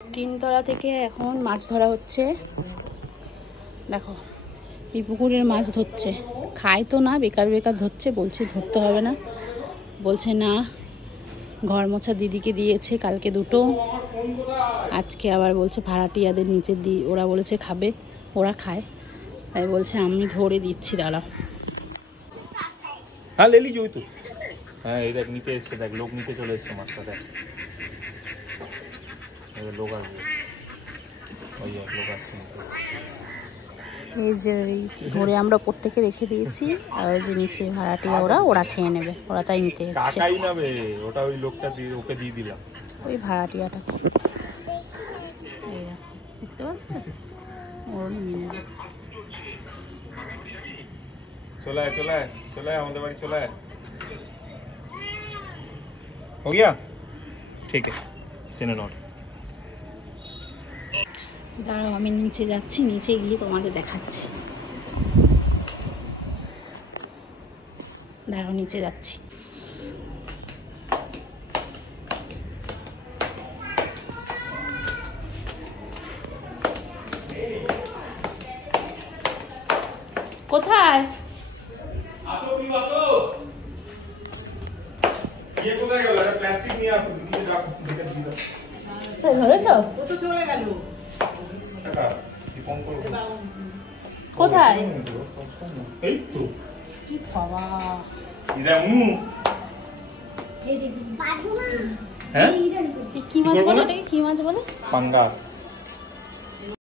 তিনতলা থেকে এখন মাছ ধরা হচ্ছে। দেখো এই পুকুরের মাছ ধরছে, খায় তো না, বেকার বেকার ধরছে। বলছি ধরতে হবে না, বলছে না ঘর মোছা দিদিকে দিয়েছে কালকে দুটো, আজকে আবার বলছে ভাড়াটিয়াদের নিচে দিয়ে, ওরা বলেছে খাবে, ওরা খায়, তাই বলছে আমি ধরে দিচ্ছি দাঁড়াও। হ্যাঁ লেলি জয় তো, হ্যাঁ এই দেখ নিতে এসছে, দেখ লোক নিতে চলে এসছে মাছটা, দেখ লোক আসবে, ওই লোক আসছে। এই যে ধরে আমরা উপর থেকে রেখে দিয়েছি, আর ওই যে নিচে ভাড়াটিয়া ওরা খেয়ে নেবে, ওরা তাই নিতে এসছে। টাকাই নেবে ওটা, ওই লোকটা দিয়ে ওকে দিয়ে দিলাম, ওই ভাড়াটিয়াটাকে দেখতে পাচ্ছ, ওরা নিয়ে নেবে। चला है चला है चला है हमारे बाड़ी चला है, हो गया ठीक है चलो नोट। দাঁড়াও আমি নিচে যাচ্ছি, নিচে গিয়ে তোমাদের দেখাচ্ছি। দাঁড়াও নিচে যাচ্ছি। কোথায় ধরেছ? কোথায়? কি মাছ বলে? কি মাছ বলে? পাঙ্গাস।